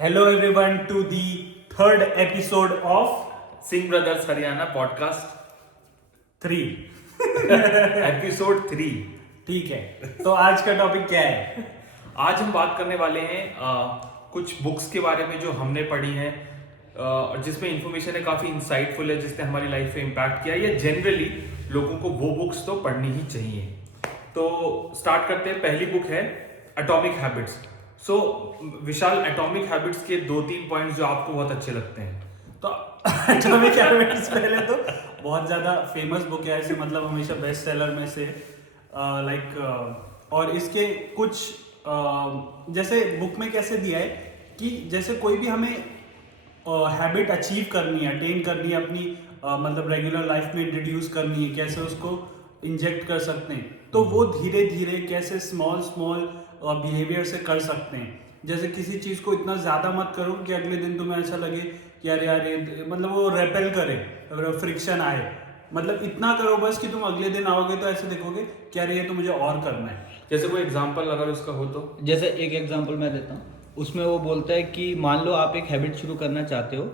Hello everyone to the third episode of Singh brothers Haryana podcast 3। Episode 3। ठीक है, तो आज का टॉपिक क्या है? आज हम बात करने वाले हैं कुछ बुक्स के बारे में जो हमने पढ़ी हैं और जिसमें इंफॉर्मेशन है काफ़ी इंसाइटफुल है, जिसने हमारी लाइफ पे इम्पैक्ट किया या जनरली लोगों को वो बुक्स तो पढ़नी ही चाहिए। तो स्टार्ट करते हैं। पहली बुक है एटॉमिक हैबिट्स। सो विशाल, एटॉमिक हैबिट्स के 2-3 पॉइंट्स जो आपको बहुत अच्छे लगते हैं। तो एटॉमिक हैबिट्स पहले तो बहुत ज़्यादा फेमस बुक है, ऐसे मतलब हमेशा बेस्ट सेलर में से और इसके कुछ जैसे बुक में कैसे दिया है कि जैसे कोई भी हमें हैबिट अचीव करनी है, अटेन करनी है अपनी मतलब रेगुलर लाइफ में इंट्रोड्यूस करनी है, कैसे उसको इंजेक्ट कर सकते हैं, तो वो धीरे धीरे कैसे स्मॉल बिहेवियर से कर सकते हैं। जैसे किसी चीज़ को इतना ज़्यादा मत करो कि अगले दिन तुम्हें ऐसा लगे कि यार ये मतलब वो रेपेल करे, फ्रिक्शन आए। मतलब इतना करो बस कि तुम अगले दिन आओगे तो ऐसे देखोगे कि यार ये तो मुझे और करना है। जैसे कोई एग्जांपल अगर उसका हो तो? जैसे एक एग्जांपल मैं देता हूँ, उसमें वो बोलता है कि मान लो आप एक हैबिट शुरू करना चाहते हो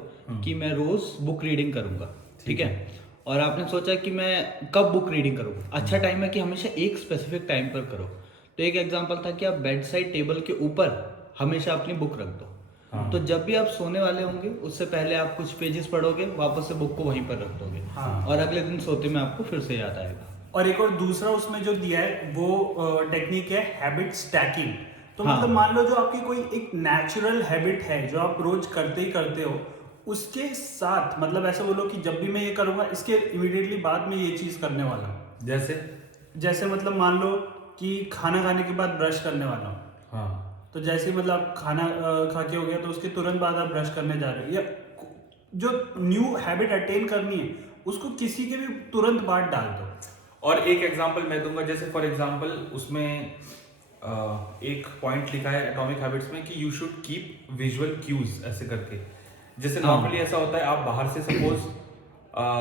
कि मैं रोज बुक रीडिंग करूंगा, ठीक है? और आपने सोचा कि मैं कब बुक रीडिंग करूंगा, अच्छा टाइम है कि हमेशा एक स्पेसिफिक टाइम पर करो। तो एक एग्जांपल था कि आप बेड साइड टेबल के ऊपर हमेशा अपनी बुक रख दो। तो जब भी आप सोने वाले होंगे उससे पहले आप कुछ पेजेस पढ़ोगे, वापस से बुक को वहीं पर रख दोगे और अगले दिन सोते में आपको फिर से याद आएगा। और एक और दूसरा उसमें जो दिया है वो टेक्निक है हैबिट स्टैकिंग। तो मतलब मान लो जो आपकी कोई एक नेचुरल हैबिट है जो आप रोज करते ही करते हो, उसके साथ मतलब ऐसा बोलो कि जब भी मैं ये करूंगा इसके इमीडिएटली बाद में ये चीज करने वाला हूँ। जैसे मतलब मान लो कि खाना खाने के बाद ब्रश करने वाला हूँ, तो जैसे मतलब खाना खा के हो गया तो उसके तुरंत बाद आप ब्रश करने जा रहे हो, या जो न्यू हैबिट अटेन करनी है उसको किसी के भी तुरंत बाद डाल दो। और एक एग्जांपल मैं दूंगा, जैसे फॉर एग्जांपल उसमें एक पॉइंट लिखा है एटॉमिक हैबिट्स में कि you should keep visual cues ऐसे करके। जैसे नॉर्मली ऐसा होता है, आप बाहर से सपोज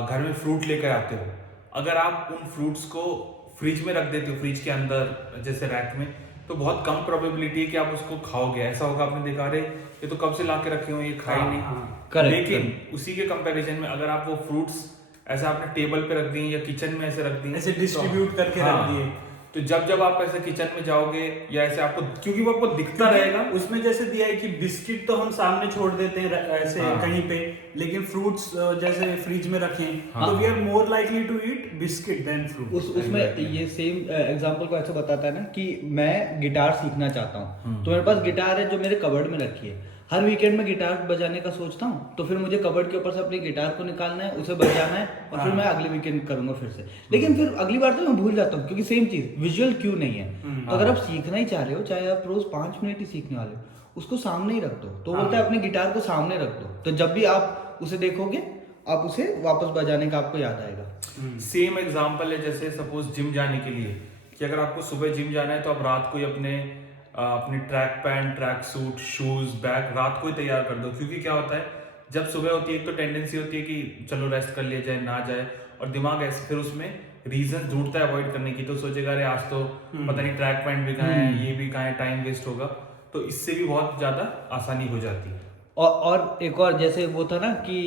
घर में फ्रूट लेकर आते हो, अगर आप उन फ्रूट्स को फ्रिज में रख देते हो, फ्रिज के अंदर जैसे रैक में, तो बहुत कम प्रोबेबिलिटी है कि आप उसको खाओगे। ऐसा होगा आपने देखा रे ये तो कब से ला के रखे हो, ये खाए नहीं। लेकिन उसी के कंपैरिजन में अगर आप वो फ्रूट्स ऐसा आपने टेबल पे रख दिए या किचन में ऐसे रख दिए, ऐसे डिस्ट्रीब्यूट करके रख दिए, तो जब आप ऐसे किचन में जाओगे या ऐसे आपको, क्योंकि वो आपको दिखता रहेगा। उसमें जैसे दिया है कि बिस्किट तो हम सामने छोड़ देते हैं ऐसे कहीं पे, लेकिन फ्रूट्स जैसे फ्रिज में रखें तो we are more likely to eat biscuit than fruit. उसमें ये सेम एग्जांपल को ऐसे बताता है ना कि मैं गिटार सीखना चाहता हूँ, तो मेरे पास गिटार है जो मेरे कबर्ड में रखी है। हर वीकेंड में गिटार बजाने का सोचता हूँ, तो फिर मुझे कबर्ड के ऊपर से अपनी गिटार को निकालना है, उसे बजाना है और फिर मैं अगले वीकेंड करूंगा फिर से। लेकिन फिर अगली बार तो मैं भूल जाता हूँ, क्योंकि सेम चीज विजुअल क्यू नहीं है। तो अगर आप सीखना ही चाह रहे हो, चाहे आप रोज 5 मिनट ही सीखने वाले हो, उसको सामने ही रख दो। तो बोलता है अपनी गिटार को सामने रख दो, तो जब भी आप उसे देखोगे आप उसे वापस बजाने का आपको याद आएगा। सेम एग्जाम्पल है जैसे सपोज जिम जाने के लिए, कि अगर आपको सुबह जिम जाना है तो आप रात को ही अपनी track pant, track suit, shoes, bag रात को ही तैयार कर दो। क्योंकि क्या होता है, जब सुबह होती है तो टेंडेंसी होती है कि चलो रेस्ट कर लिया जाए, ना जाए, और दिमाग ऐसे फिर उसमें रीजन ढूंढता है अवॉइड करने की। तो सोचेगा अरे आज तो पता नहीं ट्रैक पैंट भी कहाँ है, ये भी कहाँ है, टाइम वेस्ट होगा। तो इससे भी बहुत ज्यादा आसानी हो जाती है। और एक और जैसे वो था ना कि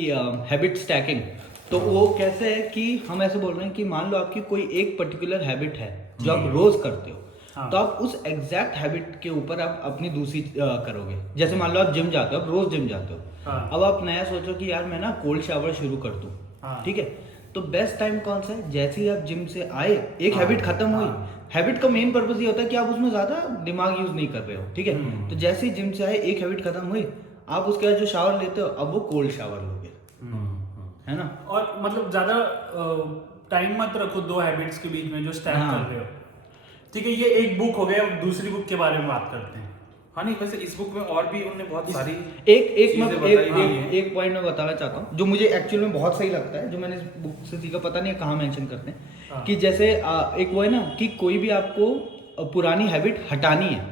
हैबिट स्टैकिंग, तो वो कैसे है कि हम ऐसे बोल रहे हैं कि मान लो आपकी कोई एक पर्टिकुलर हैबिट है जो आप रोज करते हो, तो आप उस एग्जैक्ट हैबिट के ऊपर आप अपनी दूसरी करोगे। जैसे मान लो आप जिम जाते हो, आप रोज जिम जाते हो, अब आप नया सोचो कि यार मैं ना कोल्ड शावर शुरू कर दूं, ठीक है? तो बेस्ट टाइम कौन सा है? जैसे ही आप जिम से आए, एक हैबिट खत्म हुई। हैबिट का मेन पर्पस ये होता है कि आप उसमें ज्यादा दिमाग यूज नहीं कर रहे हो, ठीक है? तो जैसे ही जिम से आए, एक हैबिट खत्म हुई, आप उसके बाद जो शावर लेते हो अब वो कोल्ड शावर लोगे, है ना? और मतलब ज्यादा टाइम मत रखो 2 हैबिट्स के बीच में जो स्टैक कर रहे हो, ठीक है? ये एक बुक हो गया। दूसरी बुक के बारे में बात करते हैं। हाँ, नहीं वैसे इस बुक में और भी उन्होंने बहुत सारी एक पॉइंट मैं बताना चाहता हूँ जो मुझे एक्चुअल में बहुत सही लगता है, जो मैंने इस बुक से सीखा, पता नहीं कहाँ मेंशन करते हैं कि जैसे एक वो है ना कि कोई भी आपको पुरानी हैबिट हटानी है,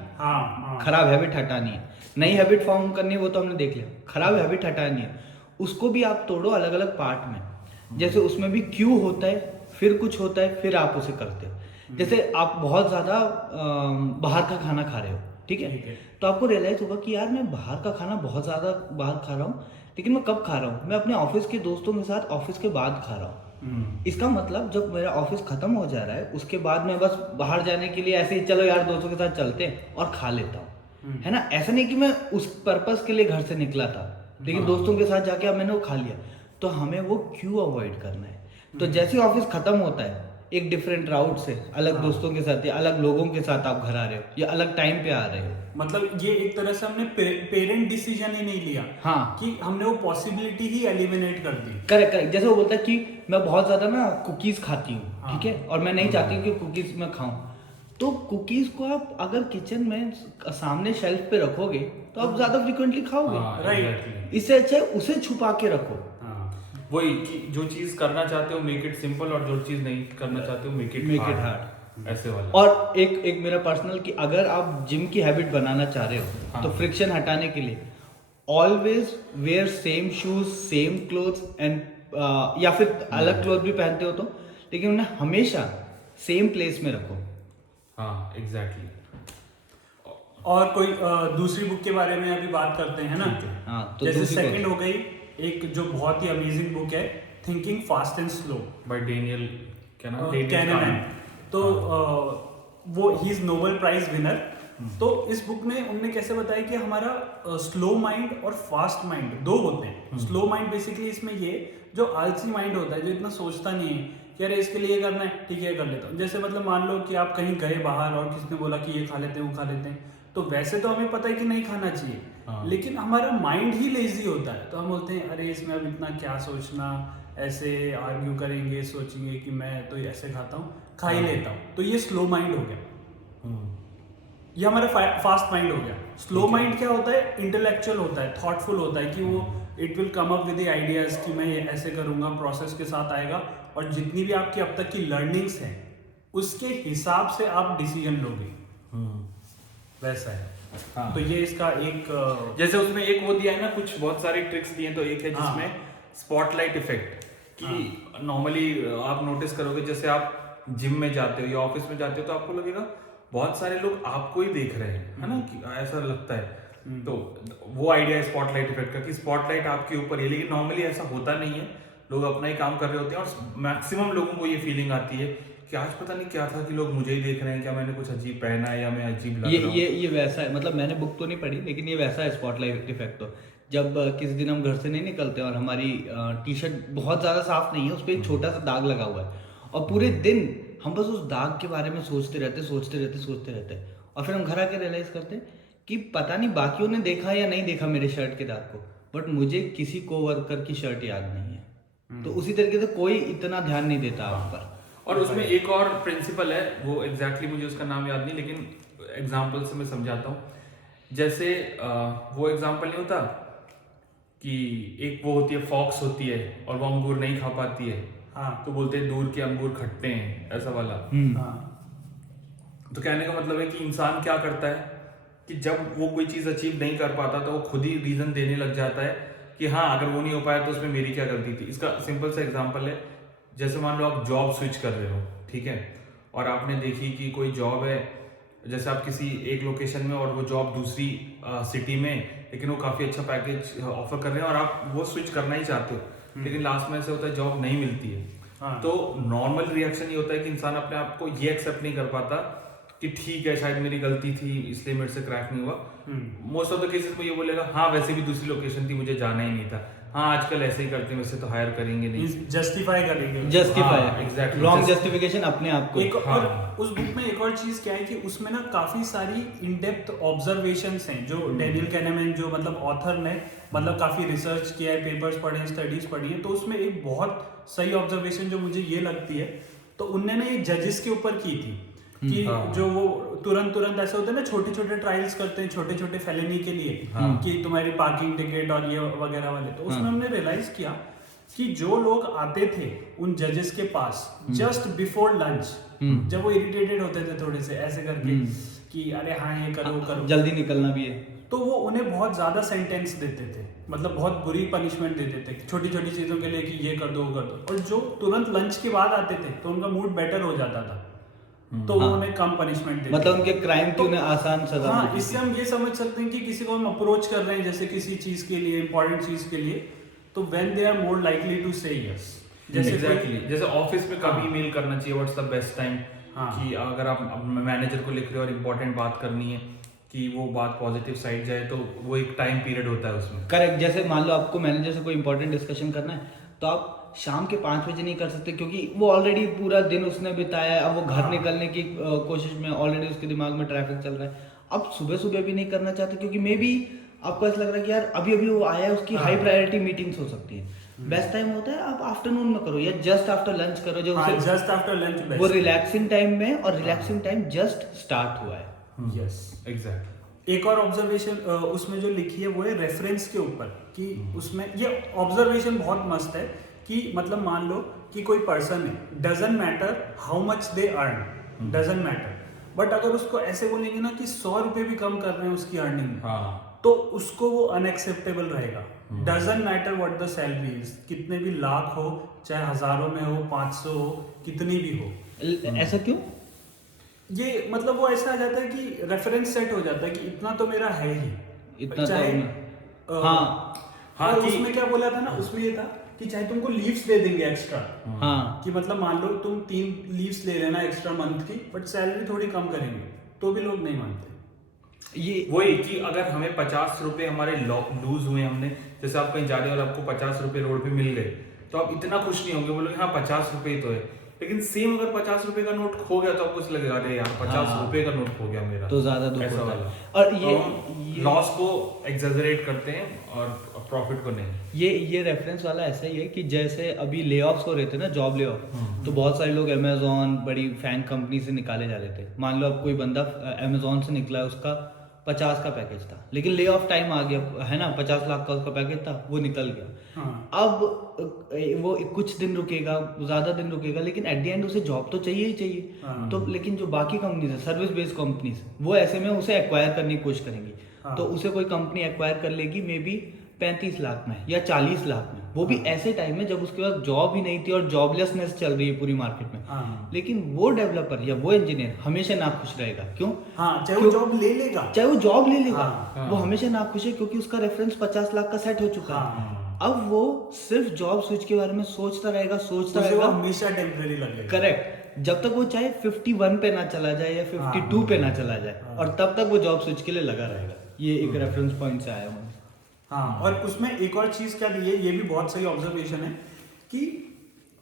खराब हैबिट हटानी है, नई हैबिट फॉर्म करनी है, वो तो हमने देख लिया। खराब हैबिट हटानी है, उसको भी आप तोड़ो अलग अलग पार्ट में। जैसे उसमें भी क्यों होता है, फिर कुछ होता है, फिर आप उसे करते हो। जैसे आप बहुत ज्यादा बाहर का खाना खा रहे हो, ठीक है? ठीक है। तो आपको रियलाइज होगा कि यार मैं बाहर का खाना बहुत ज़्यादा बाहर खा रहा हूँ, लेकिन मैं कब खा रहा हूँ? मैं अपने ऑफिस के दोस्तों के साथ ऑफिस के बाद खा रहा हूँ। इसका मतलब जब मेरा ऑफिस खत्म हो जा रहा है, उसके बाद मैं बस बाहर जाने के लिए ऐसे ही चलो यार दोस्तों के साथ चलते हैं और खा लेता हूँ, है ना? ऐसा नहीं कि मैं उस पर्पस के लिए घर से निकला था, लेकिन दोस्तों के साथ जाके अब मैंने वो खा लिया। तो हमें वो क्यों अवॉइड करना है? तो जैसे ही ऑफिस खत्म होता है, एक डिफरेंट राउट से अलग दोस्तों के साथ या अलग लोगों के साथ आप घर आ रहे हो या अलग टाइम पे आ रहे हो। मतलब ये एक तरह से हमने पेरेंट डिसीजन ही नहीं लिया, हाँ। कि हमने वो पॉसिबिलिटी ही एलिमिनेट कर दी। Correct correct. जैसे वो बोलता है कि मैं बहुत ज्यादा ना कुकीज खाती हूँ, हाँ। ठीक है, और मैं नहीं चाहती हूँ कि कुकीज मैं खाऊं। तो कुकीज को आप अगर किचन में सामने शेल्फ पे रखोगे तो आप ज्यादा फ्रिक्वेंटली खाओगे। हाँ, Right. exactly. इससे अच्छा है उसे छुपा के रखो। वही कि जो चीज करना चाहते हो मेक इट सिंपल, और जो चीज नहीं करना चाहते हो make it Make it hard, ऐसे वाला। और एक मेरा पर्सनल कि अगर आप जिम की हैबिट बनाना चाह रहे हो हाँ। तो फ्रिक्शन हटाने के लिए always wear same shoes, same clothes and या फिर अलग क्लोथ भी पहनते हो तो, लेकिन उन्हें हमेशा सेम प्लेस में रखो। हाँ एग्जैक्टली। और कोई दूसरी बुक के बारे में अभी बात करते हैं ना। हाँ, तो जैसे दूसरी सेकंड कौन हो गई एक जो बहुत ही अमेजिंग बुक है, thinking fast and slow, by Daniel क्या नाम, कैनेमैन। तो वो he is Nobel prize winner. तो इस बुक में उन्होंने कैसे बताया कि हमारा स्लो माइंड और फास्ट माइंड दो होते हैं। स्लो माइंड बेसिकली इसमें ये जो आलसी माइंड होता है, जो इतना सोचता नहीं है कि अरे इसके लिए ये करना है, ठीक है कर लेता हूँ। जैसे मतलब मान लो कि आप कहीं गए बाहर और किसी ने बोला कि ये खा लेते हैं वो खा लेते हैं, तो वैसे तो हमें पता है कि नहीं खाना चाहिए, लेकिन हमारा माइंड ही लेजी होता है। तो हम बोलते हैं अरे इसमें अब इतना क्या सोचना, ऐसे आर्ग्यू करेंगे, सोचेंगे कि मैं तो ऐसे खाता हूँ, खा ही लेता हूँ। तो ये स्लो माइंड हो गया, ये हमारा फास्ट माइंड हो गया। स्लो माइंड क्या होता है? इंटेलेक्चुअल होता है, थॉटफुल होता है, कि वो it will come up with the ideas कि मैं ये ऐसे करूंगा, प्रोसेस के साथ आएगा, और जितनी भी आपकी अब तक की लर्निंग्स हैं उसके हिसाब से आप डिसीजन लोगे, वैसा है। हाँ। तो ये इसका एक जैसे उसमें एक वो दिया है ना, कुछ बहुत सारी ट्रिक्स दिए, तो एक है हाँ। जिसमें स्पॉटलाइट इफेक्ट, कि नॉर्मली आप नोटिस करोगे जैसे आप जिम में जाते हो या ऑफिस में जाते हो तो आपको लगेगा बहुत सारे लोग आपको ही देख रहे हैं, है ना, कि ऐसा लगता है। तो वो आइडिया है स्पॉटलाइट इफेक्ट का, कि स्पॉटलाइट आपके ऊपर है, लेकिन नॉर्मली ऐसा होता नहीं है। लोग अपना ही काम कर रहे होते हैं, और मैक्सिमम लोगों को ये फीलिंग आती है कि आज पता नहीं क्या था कि लोग मुझे ही देख रहे हैं, क्या मैंने कुछ अजीब पहना है या मैं अजीब लग रहा हूँ। ये वैसा है, मतलब मैंने बुक तो नहीं पढ़ी, लेकिन ये वैसा है स्पॉटलाइट इफेक्ट। तो जब किसी दिन हम घर से नहीं निकलते और हमारी टी शर्ट बहुत ज़्यादा साफ नहीं है, उस पर एक छोटा सा दाग लगा हुआ है, और पूरे दिन हम बस उस दाग के बारे में सोचते रहते, और फिर हम घर आके रियलाइज करते हैं कि पता नहीं बाकियों ने देखा या नहीं देखा मेरे शर्ट के दाग को, बट मुझे किसी कोवर्कर की शर्ट याद नहीं है। तो उसी तरीके से कोई इतना ध्यान नहीं देता आप पर। और उसमें एक और प्रिंसिपल है, वो एग्जैक्टली मुझे उसका नाम याद नहीं, लेकिन एग्जाम्पल से मैं समझाता हूँ। जैसे वो एग्जाम्पल नहीं होता कि एक वो होती है, फॉक्स होती है और वो अंगूर नहीं खा पाती है, हाँ, तो बोलते हैं दूर के अंगूर खट्टे हैं, ऐसा वाला। हाँ, तो कहने का मतलब है कि इंसान क्या करता है कि जब वो कोई चीज़ अचीव नहीं कर पाता तो वो खुद ही रीज़न देने लग जाता है कि हाँ अगर वो नहीं हो पाया तो उसमें मेरी क्या गलती थी। इसका सिंपल सा एग्जांपल है, जैसे मान लो आप जॉब स्विच कर रहे हो, ठीक है, और आपने देखी कि कोई जॉब है, जैसे आप किसी एक लोकेशन में और वो जॉब दूसरी सिटी में, लेकिन वो काफ़ी अच्छा पैकेज ऑफर कर रहे हैं और आप वो स्विच करना ही चाहते हो, लेकिन लास्ट में ऐसे होता है जॉब नहीं मिलती है। हाँ। तो नॉर्मल रिएक्शन ये होता है कि इंसान अपने आप को ये एक्सेप्ट नहीं कर पाता कि ठीक है शायद मेरी गलती थी इसलिए मेरे से क्रैक नहीं हुआ। मोस्ट ऑफ द केसेस में ये बोलेगा हाँ वैसे भी दूसरी लोकेशन थी, मुझे जाना ही नहीं था, हाँ आजकल ऐसे ही करते हैं, वैसे तो हायर करेंगे नहीं, जस्टिफाई करेंगे, हाँ, जस्टिफाई, exactly. रॉन्ग जस्टिफिकेशन अपने आप को। एक हाँ। और उस बुक में एक और चीज क्या है कि उसमें ना काफी सारी इन डेप्थ ऑब्जर्वेशंस हैं जो डेनियल कैनेमैन जो मतलब ऑथर ने मतलब काफी रिसर्च किया है, पेपर्स पढ़े हैं, स्टडीज पढ़ी है। तो उसमें एक बहुत सही ऑब्जर्वेशन जो मुझे ये लगती है, तो उनने ना ये जजेस के ऊपर की थी कि जो वो तुरंत ऐसे होते हैं ना, छोटे छोटे ट्रायल्स करते हैं छोटे छोटे फेलिनी के लिए, कि तुम्हारी पार्किंग टिकट और ये वगैरह वाले। तो उसमें हमने रियलाइज किया कि जो लोग आते थे उन जजेस के पास जस्ट बिफोर लंच, जब वो इरिटेटेड होते थे थोड़े से ऐसे करके कि अरे हाँ ये करो करो, जल्दी निकलना भी है, तो वो उन्हें बहुत ज्यादा सेंटेंस देते थे, मतलब बहुत बुरी पनिशमेंट देते थे छोटी छोटी चीजों के लिए कि ये कर दो वो कर दो। और जो तुरंत लंच के बाद आते थे तो उनका मूड बेटर हो जाता था। तो वो उन्हें कम पनिशमेंट देते मतलब हैं। उनके क्राइम की तो- उन्हें आसान सजा हाँ, मिलती इससे थी। हम ये समझ सकते हैं कि किसी को हम अप्रोच कर रहे हैं जैसे किसी चीज के लिए, इंपॉर्टेंट चीज के लिए, तो when they are more likely to say yes. जैसे एग्जैक्टली, जैसे ऑफिस में कभी हाँ। ईमेल करना चाहिए, व्हाट्स द बेस्ट टाइम, हाँ। कि अगर आप मैनेजर को लिख रहे हो और इम्पोर्टेंट बात करनी है कि वो बात पॉजिटिव साइड जाए, तो वो एक टाइम पीरियड होता है उसमें। करेक्ट, जैसे मान लो आपको मैनेजर से कोई इंपॉर्टेंट डिस्कशन करना है तो आप शाम के 5 बजे नहीं कर सकते, क्योंकि वो ऑलरेडी पूरा दिन उसने बिताया है, अब वो घर हाँ। निकलने की कोशिश में, ऑलरेडी उसके दिमाग में ट्रैफिक चल रहा है। अब सुबह सुबह भी नहीं करना चाहते क्योंकि मे बी आपको ऐसा लग रहा है कि यार अभी अभी वो आया है, उसकी हाँ। हाई प्रायोरिटी मीटिंग्स हो सकती है। बेस्ट टाइम होता है आप आफ्टरनून में करो या जस्ट आफ्टर लंच करो, जो उसे जस्ट आफ्टर लंच वो रिलैक्सिंग टाइम में, और रिलैक्सिंग टाइम जस्ट स्टार्ट हुआ है। यस। एग्जैक्टली। एक और ऑब्जर्वेशन उसमें जो लिखी है वो है रेफरेंस के ऊपर, कि उसमें ये ऑब्जर्वेशन बहुत मस्त है कि मतलब मान लो कि कोई पर्सन है, doesn't matter how much they earn, doesn't matter, but अगर उसको ऐसे बोलेंगे ना कि 100 रुपए भी कम कर रहे हैं उसकी अर्निंग में, हाँ। तो उसको वो अनएक्सेप्टेबल रहेगा। Doesn't matter what the salary is, कितने भी लाख हो, चाहे हजारों में हो, 500 हो, कितनी भी हो। ऐसा क्यों? ये मतलब वो ऐसा आ जाता है कि रेफरेंस सेट हो जाता है कि इतना तो मेरा है ही, इतना तो चाहे मैं- हाँ हाँ, और कि- उसमें क्या बोला था ना, उसमें ये था कि चाहे तुमको लीव्स दे देंगे एक्स्ट्रा, हाँ कि मतलब मान लो तुम 3 लीव्स ले लेना एक्स्ट्रा मंथ की, बट सैलरी थोड़ी कम करेंगे, तो भी लोग नहीं मानते। ये वही कि अगर हमें 50 रुपए हमारे लूज हुए, हमने जैसे आप कहीं जा रहे हो और आपको 50 रुपए रोड पे मिल गए, तो आप इतना खुश नहीं होंगे, बोलोगे हाँ 50 रुपए ही तो है। लेकिन सेम अगर 50 रुपए का नोट खो गया तो आपको कुछ लगेगा, अरे यार 50 हाँ। रुपए का नोट खो गया मेरा, तो ज्यादा दुख ऐसा होता है। वाला। और ये तो लॉस को एग्जैजरेट करते हैं और प्रॉफिट को नहीं। ये रेफरेंस वाला ऐसा ही है कि जैसे अभी ले ऑफ्स हो रहे थे ना, जॉब ले ऑफ, तो बहुत सारे लोग अमेजोन बड़ी फैंग कंपनी से निकाले जा रहे थे। मान लो अब कोई बंदा अमेजोन से निकला है, उसका 50 का पैकेज था, लेकिन ले ऑफ टाइम आ गया है ना, 50 लाख का उसका पैकेज था, वो निकल गया। हाँ। अब वो कुछ दिन रुकेगा, ज्यादा दिन रुकेगा, लेकिन एट द एंड उसे जॉब तो चाहिए ही चाहिए। हाँ। तो लेकिन जो बाकी कंपनीज है, सर्विस बेस्ड कंपनीज, वो ऐसे में उसे एक्वायर करने की कोशिश करेंगी। हाँ। तो उसे कोई कंपनी एक्वायर कर लेगी मे बी 35 लाख में या 40 लाख में, वो भी ऐसे टाइम में जब उसके पास जॉब ही नहीं थी और जॉबलेसनेस चल रही है पूरी मार्केट में। हाँ। लेकिन वो डेवलपर या वो इंजीनियर हमेशा नाखुश रहेगा। क्यों? हाँ, चाहे वो क्यों? जॉब ले लेगा, चाहे वो जॉब ले लेगा, हाँ। वो हमेशा नाखुश है क्योंकि उसका रेफरेंस 50 लाख का सेट हो चुका है। हाँ। अब वो सिर्फ जॉब स्विच के बारे में सोचता रहेगा उसे वो रहेगा। हमेशा टेम्परेरी लगेगा। करेक्ट, जब तक वो चाहे 51 पे ना चला जाए या 52 पे ना चला जाए, और तब तक वो जॉब स्विच के लिए लगा रहेगा। ये एक रेफरेंस पॉइंट से आया हूँ। हाँ, और उसमें एक और चीज क्या दी है, ये भी बहुत सही ऑब्जर्वेशन है कि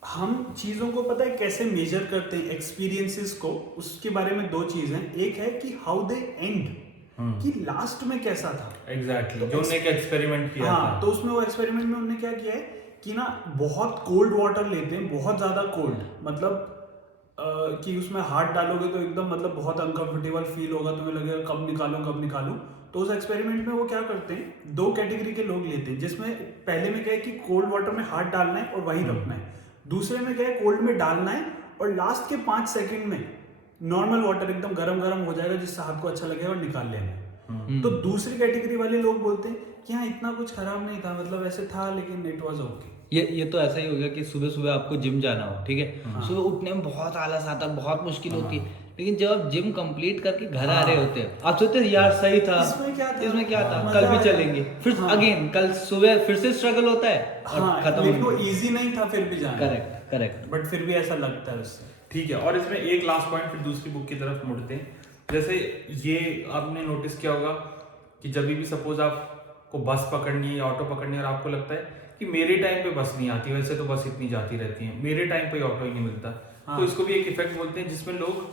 हम चीजों को पता है कैसे मेजर करते हैं, एक्सपीरियंसेस को। उसके बारे में 2 चीज हैं। एक है कि हाउ दे एंड, कि लास्ट में कैसा था। एग्जैक्टली, जो उन्होंने एक एक्सपेरिमेंट किया हाँ, था। तो उसमें वो एक्सपेरिमेंट में उन्होंने क्या किया है कि ना बहुत कोल्ड वाटर लेते हैं, बहुत ज्यादा कोल्ड, मतलब कि उसमें हाथ डालोगे तो एकदम मतलब बहुत अनकंफर्टेबल फील होगा, तुम्हें लगेगा कब निकालूं। तो उस एक्सपेरिमेंट में वो क्या करते हैं, 2 कैटेगरी के लोग लेते हैं, जिसमें पहले में क्या है कि कोल्ड वाटर में हाथ डालना है और वहीं रखना है। दूसरे में क्या है, कोल्ड में डालना है और लास्ट के 5 सेकंड में नॉर्मल वाटर एकदम गरम हो जाएगा, जिससे हाथ को अच्छा लगेगा और निकाल लेना है। तो दूसरी कैटेगरी वाले लोग बोलते हैं कि हाँ इतना कुछ खराब नहीं था, मतलब ऐसे था लेकिन इट वाज ओके। ये तो ऐसा ही हो गया कि सुबह सुबह आपको जिम जाना हो, ठीक है, सुबह उठने में बहुत आलस आता है, बहुत मुश्किल होती है, लेकिन जब आप जिम कंप्लीट करके घर आ रहे होते हैं, आप सोचते हैं यार सही था, इसमें क्या था? कल भी मजा चलेंगे, फिर अगेन कल सुबह फिर से स्ट्रगल होता है और हाँ, खत्म लेकिन वो हो गया। इजी नहीं था फिर भी जाना। करेक्ट। बट फिर भी ऐसा लगता है उससे। ठीक है, और इसमें एक लास्ट पॉइंट फिर दूसरी बुक की तरफ मुड़ते हैं। जैसे ये आपने नोटिस किया होगा कि जब भी सपोज आपको बस पकड़नी है या ऑटो पकड़नी है और आपको लगता है कि मेरे टाइम पे बस नहीं आती, वैसे तो बस इतनी जाती रहती है, मेरे टाइम पे ऑटो ही नहीं मिलता। हाँ। तो इसको भी एक इफेक्ट बोलते हैं, जिसमें लोग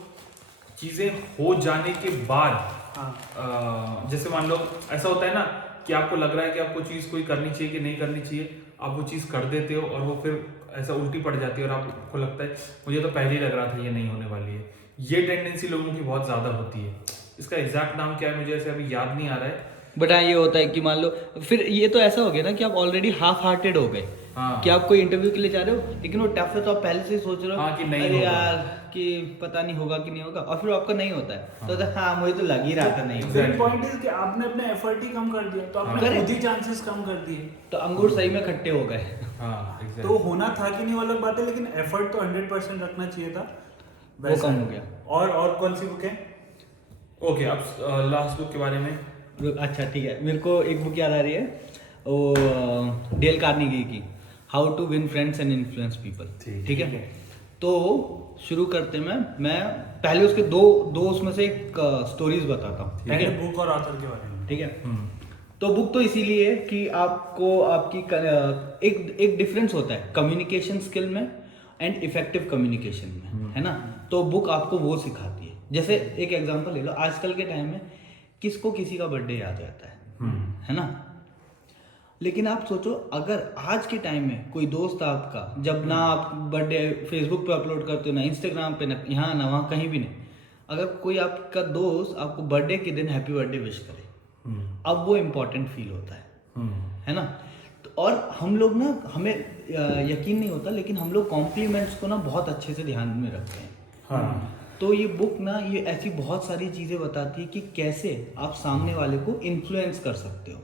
चीजें हो जाने के बाद, हाँ। जैसे मान लो ऐसा होता है ना कि आपको लग रहा है कि आपको चीज कोई करनी चाहिए कि नहीं करनी चाहिए, आप वो चीज कर देते हो और वो फिर ऐसा उल्टी पड़ जाती है और आपको लगता है मुझे तो पहले ही लग रहा था ये नहीं होने वाली है। ये टेंडेंसी लोगों की बहुत ज्यादा होती है। इसका एग्जैक्ट नाम क्या है मुझे ऐसे अभी याद नहीं आ रहा है। बट हाँ, ये होता है कि मान लो फिर ये तो ऐसा हो गया ना कि आप ऑलरेडी हाफ हार्टेड हो गए, हाँ। कि आप कोई इंटरव्यू के लिए जा रहे हो, लेकिन वो टफ है तो आप पहले से ही सोच रहे हो हाँ, कि नहीं अरे होगा। यार कि पता नहीं होगा कि नहीं होगा, और फिर आपका नहीं होता है तो हाँ मुझे तो लग ही रहा था नहीं होगा। फिर पॉइंट इज कि आपने अपने एफर्ट ही कम कर दिया, तो आपने हाँ। खुद ही चांसेस कम कर दिए। तो अंगूर सही में खट्टे हो गए। हाँ, तो होना था कि नहीं वो अलग बात है, लेकिन एफर्ट तो 100% रखना चाहिए था। वो कम हो गया। और कौन सी बुक है? ओके, अब लास्ट बुक के बारे में। अच्छा ठीक है, मेरे को एक बुक याद आ रही है, वो डेल कार्नेगी की how to win friends and influence people. ठीक है, तो शुरू करते मैं पहले उसके दो उसमें से एक स्टोरीज बताता हूँ। ठीक है, बुक और ऑथर के बारे में। ठीक है। तो बुक तो इसीलिए है कि आपको आपकी एक डिफरेंस होता है कम्युनिकेशन स्किल में एंड इफेक्टिव कम्युनिकेशन में, है ना। तो बुक आपको वो सिखाती है। जैसे एक एग्जांपल ले लो, आजकल के टाइम में किसको किसी का बर्थडे याद रहता है ना। लेकिन आप सोचो, अगर आज के टाइम में कोई दोस्त आपका, जब ना आप बर्थडे फेसबुक पे अपलोड करते हो, ना इंस्टाग्राम पे, ना यहाँ ना वहाँ, कहीं भी नहीं, अगर कोई आपका दोस्त आपको बर्थडे के दिन हैप्पी बर्थडे विश करे, अब वो इम्पोर्टेंट फील होता है ना। तो और हम लोग ना, हमें यकीन नहीं होता, लेकिन हम लोग कॉम्प्लीमेंट्स को ना बहुत अच्छे से ध्यान में रखते हैं। हाँ। तो ये बुक ना, ये ऐसी बहुत सारी चीज़ें बताती है कि कैसे आप सामने वाले को इन्फ्लुएंस कर सकते हो।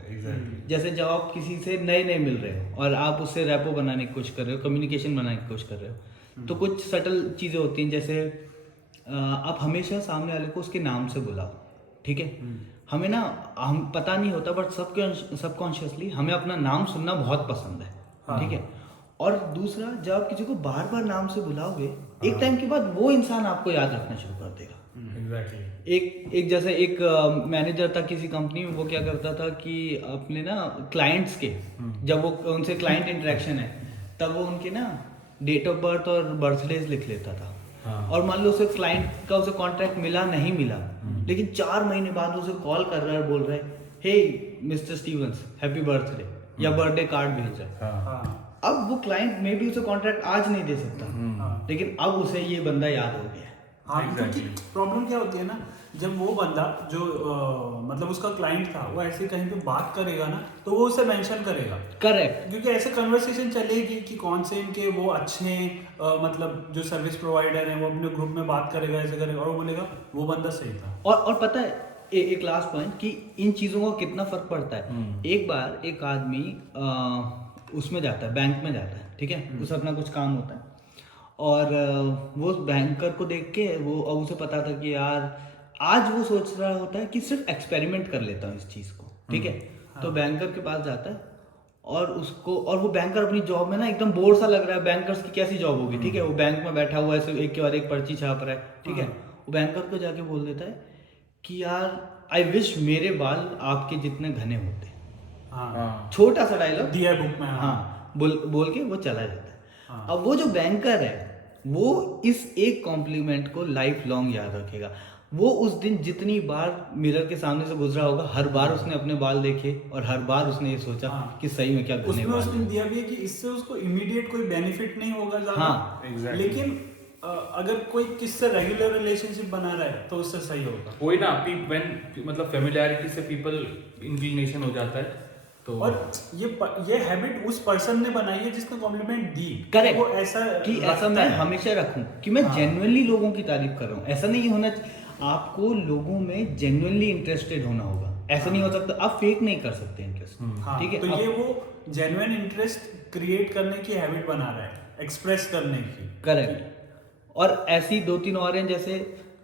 जैसे जब आप किसी से नए मिल रहे हो और आप उससे रैपो बनाने की कोशिश कर रहे हो, कम्युनिकेशन बनाने की कोशिश कर रहे हो, तो कुछ सटल चीज़ें होती हैं। जैसे आप हमेशा सामने वाले को उसके नाम से बुलाओ। ठीक है, हमें ना, हम पता नहीं होता, बट सबकॉन्शियसली हमें अपना नाम सुनना बहुत पसंद है। ठीक है, और दूसरा, जब आप किसी को बार बार नाम से बुलाओगे, एक टाइम के बाद वो इंसान आपको याद रखना शुरू कर देगा। एक जैसे एक मैनेजर था किसी कंपनी में, वो क्या करता था कि अपने ना क्लाइंट्स के, जब वो उनसे क्लाइंट इंटरेक्शन है, तब वो उनके ना डेट ऑफ बर्थ और बर्थडेज लिख लेता था। और मान लो उसे क्लाइंट का उसे कॉन्ट्रैक्ट मिला नहीं मिला, लेकिन 4 महीने बाद उसे कॉल कर रहा है और बोल रहा है, हे मिस्टर स्टीवंस, हैप्पी बर्थडे, या बर्थडे कार्ड भेज रहा है। अब वो क्लाइंट में भी उसे कॉन्ट्रैक्ट आज नहीं दे सकता, लेकिन अब उसे ये बंदा याद हो गया। हाँ, क्योंकि प्रॉब्लम क्या होती है ना, जब वो बंदा जो मतलब उसका क्लाइंट था, वो ऐसे कहीं पे बात करेगा ना, तो वो उसे मेंशन करेगा। करेक्ट, क्योंकि ऐसे कन्वर्सेशन चलेगी कि कौन से इनके वो अच्छे मतलब जो सर्विस प्रोवाइडर हैं, वो अपने ग्रुप में बात करेगा, ऐसे करेगा, और वो बोलेगा वो बंदा सही था। और पता है एक लास्ट पॉइंट कि इन चीज़ों का कितना फर्क पड़ता है। एक बार एक आदमी उसमें जाता है, बैंक में जाता है। ठीक है, उसे अपना कुछ काम होता है, और वो बैंकर को देख के वो, अब उसे पता था कि यार आज वो सोच रहा होता है कि सिर्फ एक्सपेरिमेंट कर लेता हूँ इस चीज़ को। ठीक है, तो बैंकर के पास जाता है, और उसको, और वो बैंकर अपनी जॉब में ना एकदम बोर सा लग रहा है। बैंकर्स की कैसी जॉब होगी। ठीक है, वो बैंक में बैठा हुआ है, सिर्फ एक के बाद एक पर्ची छाप रहा है। ठीक है, वो बैंकर को जाके बोल देता है कि यार आई विश मेरे बाल आपके जितने घने होते। छोटा सा डायलॉग दिया है बुक में। हाँ, बोल के वो चला जाता है। अब वो जो बैंकर है, वो इस एक कॉम्प्लीमेंट को लाइफ लॉन्ग याद रखेगा। वो उस दिन जितनी बार मिरर के सामने से गुजरा होगा, हर बार उसने अपने बाल देखे, और हर बार उसने ये सोचा कि सही में क्या घने उसमें बाल उसने दिया भी है कि इससे उसको इमीडिएट कोई बेनिफिट नहीं होगा ज्यादा। हाँ, लेकिन अगर कोई किससे रेगुलर रिलेशनशिप बना रहा है तो उससे सही होगा। वही ना, मतलब फेमिलियरिटी से पीपल इंक्लिनेशन हो जाता है। तो और ये हैबिट उस पर्सन ने बनाई है जिसने कॉम्प्लीमेंट दी। करेक्ट, वो ऐसा कि ऐसा मैं हमेशा रखूं कि मैं जेन्युइनली लोगों की तारीफ कर रहा हूँ। ऐसा नहीं होना, आपको लोगों में जेन्युइनली इंटरेस्टेड होना होगा। ऐसा नहीं हो सकता, आप फेक नहीं कर सकते इंटरेस्ट। ठीक है, तो ये वो जेन्युइन इंटरेस्ट क्रिएट करने की हैबिट बना रहा है, एक्सप्रेस करने की। करेक्ट। और ऐसी 2-3 और हैं, जैसे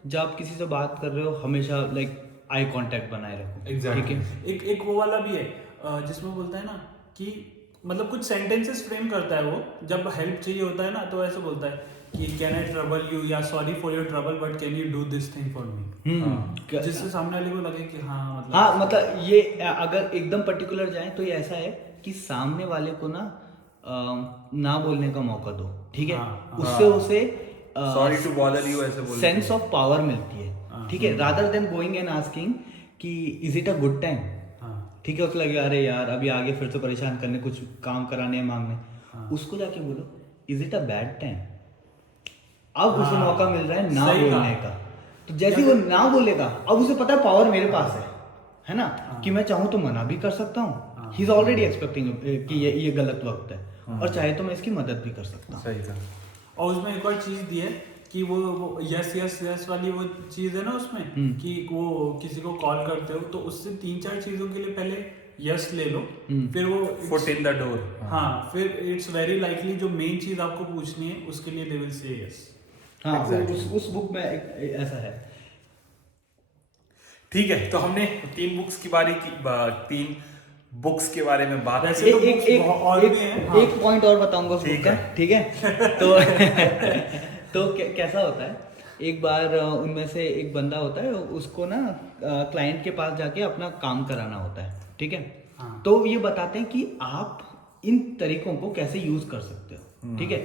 जब आप किसी से बात कर रहे हो, हमेशा लाइक आई कांटेक्ट बनाए रखो। Exactly. ठीक है, एक वो वाला भी है जिसमें बोलता है ना कि मतलब कुछ सेंटेंसेस फ्रेम करता है वो, जब हेल्प चाहिए होता है ना, तो ऐसे बोलता है कि कैन आई ट्रबल यू, या sorry for your trouble but can you do this thing for me. जिससे सामने वाले को लगे कि हाँ मतलब ये अगर एकदम पर्टिकुलर जाए तो ये ऐसा है कि सामने वाले को ना बोलने का मौका दो। ठीक है, उससे उसे सॉरी टू बॉदर यू ऐसे बोल, सेंस ऑफ पावर मिलती है। ठीक है, rather than going and asking कि is it a good time. ठीक है, उसको लगे अरे यार अभी आगे फिर से परेशान करने, कुछ काम कराने मांगने, उसको जाके बोलो is it a bad time. अब उसे मौका मिल रहा है ना बोलने का। तो जैसे वो ना बोलेगा, अब उसे पता है पावर मेरे पास है ना, कि मैं चाहूँ तो मना भी कर सकता हूँ। ही इज ऑलरेडी एक्सपेक्टिंग कि ये गलत वक्त है, और चाहे तो मैं इसकी मदद भी कर सकता हूँ। सही था। और उसमें एक और चीज दी है कि वो यस यस यस वाली वो चीज है ना उसमें, कि वो किसी को कॉल करते हो तो उससे 3-4 चीजों के लिए पहले यस ले लो, फिर वो फुट इन द डोर। हाँ, फिर इट्स वेरी लाइकली जो मेन चीज आपको पूछनी है उसके लिए दे विल से यस। हाँ Exactly. उस बुक में ऐसा है। ठीक है, तो हमने 3 बुक्स की बारी की 3 बुक्स के बारे में बात वैसे की। तो books और भी हैं, हाँ। एक पॉइंट और बताऊंगा उस बुक ठीक का, है। ठीक है। तो तो कैसा होता है, एक बार उनमें से एक बंदा होता है, उसको ना क्लाइंट के पास जाके अपना काम कराना होता है, ठीक है। हाँ। तो ये बताते हैं कि आप इन तरीकों को कैसे यूज कर सकते हो, ठीक है।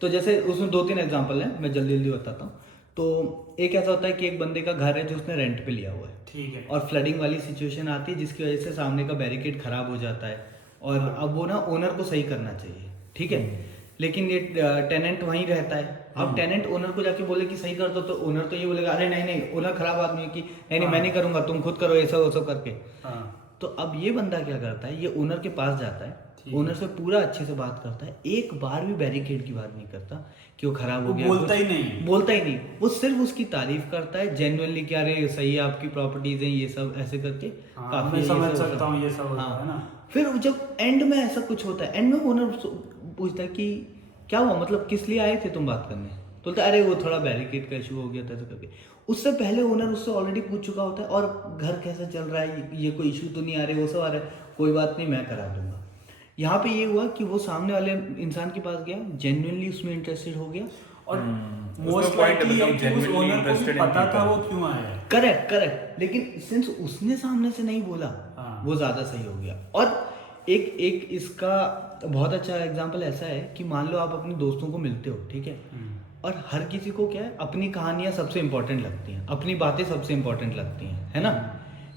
तो जैसे उसमें 2-3 एग्जांपल हैं, मैं जल्दी जल्दी बताता हूँ। तो एक ऐसा होता है कि एक बंदे का घर है जो उसने रेंट पे लिया हुआ है, ठीक है। और फ्लडिंग वाली सिचुएशन आती है जिसकी वजह से सामने का बैरिकेड खराब हो जाता है, और अब वो ना ओनर को सही करना चाहिए, ठीक है। लेकिन ये टेनेंट वहीं रहता है। अब टेनेंट ओनर को जाके बोले कि सही कर दो, तो ओनर तो ये बोलेगा अरे नहीं नहीं, ओनर खराब आदमी है कि नहीं नहीं मैं नहीं करूंगा, तुम खुद करो ऐसा वैसा करके। हाँ। तो अब ये बंदा क्या करता है, ये ओनर के पास जाता है, ओनर से पूरा अच्छे से बात करता है, एक बार भी बैरिकेड की बात नहीं करता कि वो खराब हो वो गया, बोलता ही नहीं। बोलता ही नहीं, वो सिर्फ उसकी तारीफ करता है जेन्युइनली कि अरे सही है आपकी प्रॉपर्टीज हैं ये सब ऐसे करके। हाँ, काफी मैं ये समझ सब- सकता हूँ ये सब होता हाँ। है ना। फिर जब एंड में ऐसा कुछ होता है, एंड में ओनर पूछता है कि क्या हुआ, मतलब किस लिए आए थे तुम बात करने, तो बोलता है अरे वो थोड़ा बैरिकेड का इशू हो गया था ऐसा करके। उससे पहले ओनर उससे ऑलरेडी पूछ चुका होता है और घर कैसा चल रहा है, ये कोई इशू तो नहीं आ रहे, वो सब आ रहा है, कोई बात नहीं मैं करा दूंगा। यहाँ पे ये हुआ कि वो सामने वाले इंसान के पास गया, जेन्युइनली उसमें इंटरेस्टेड हो गया, और उसमें मोस्ट point है, लाइकली है मतलब कि उस genuinely ओनर को interested भी in पता था people. वो क्यों आया है। Correct correct. लेकिन सिंस उसने सामने से नहीं बोला, हाँ। वो ज्यादा सही हो गया। और एक इसका बहुत अच्छा एग्जांपल ऐसा है कि मान लो आप अपने दोस्तों को मिलते हो, ठीक है, और हर किसी को क्या है, अपनी कहानियां सबसे इंपॉर्टेंट लगती हैं, अपनी बातें सबसे इंपॉर्टेंट लगती हैं, है ना,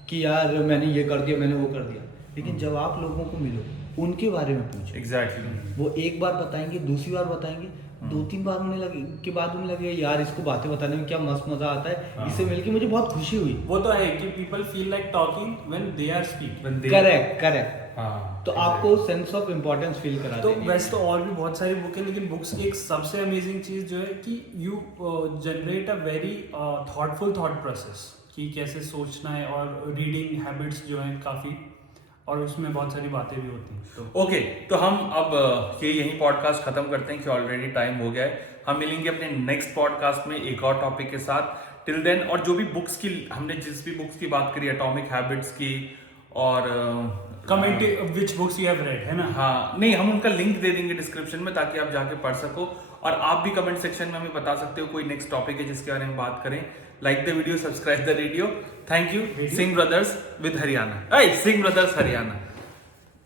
कि यार मैंने ये कर दिया, मैंने वो कर दिया। लेकिन जब आप लोगों को मिलो, उनके बारे में पूछो, एग्जैक्टली। वो एक बार बताएंगे, दूसरी बार बताएंगे, 2-3 बार उन्हें लगे के बाद उन्हें लगे यार इसको बातें बताने में क्या मस्त मजा आता है, इससे मिलके मुझे बहुत खुशी हुई। वो तो है कि people feel like talking when they are speaking. Correct correct. हाँ, तो आपको सेंस ऑफ इम्पोर्टेंस फील करा तो देगी। वैसे तो और भी बहुत सारी बुक है, लेकिन बुक्स की एक सबसे अमेजिंग चीज जो है कि you generate a very thoughtful thought process कि कैसे सोचना है, और रीडिंग हैबिट्स जो हैं काफी, और उसमें बहुत सारी बातें भी होती हैं। तो ओके, तो हम अब ये यही पॉडकास्ट खत्म करते हैं कि ऑलरेडी टाइम हो गया है। हम मिलेंगे अपने नेक्स्ट पॉडकास्ट में एक और टॉपिक के साथ। टिल देन, और जो भी बुक्स की हमने जिस भी बुक्स की बात करी, एटॉमिक हैबिट्स की, और comment which books you have read, है ना। हाँ, नहीं, हम उनका लिंक दे देंगे डिस्क्रिप्शन में ताकि आप जाके पढ़ सको, और आप भी कमेंट सेक्शन में हमें बता सकते हो कोई नेक्स्ट टॉपिक है जिसके बारे में बात करें। Like the video, subscribe the radio. Thank you. Singh brothers with Haryana, Singh brothers Haryana.